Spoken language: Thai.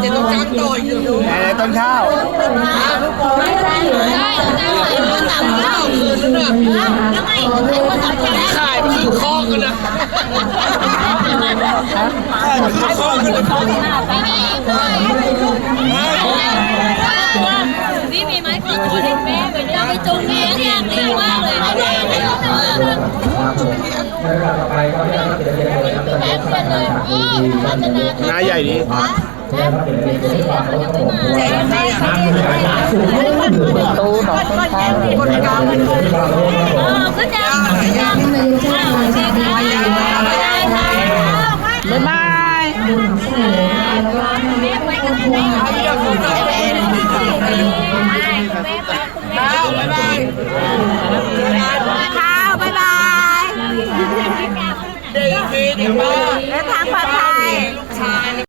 เจ็ดต้องจ้างต่อยอยู่ต้นข้าวขายไปคือข้อกันนะขายไปคือข้อกันเลยพี่มีไม้ขอตัวเด็กแม่ไปเนี่ยไปจุงเลี้ยงอยากเลี้ยงมากเลยหน้าใหญ่ดีตู้หนองต้นข้าวก็จะบ๊ายบายข้าวบ๊ายบายเด็กทีเดี๋ยวมา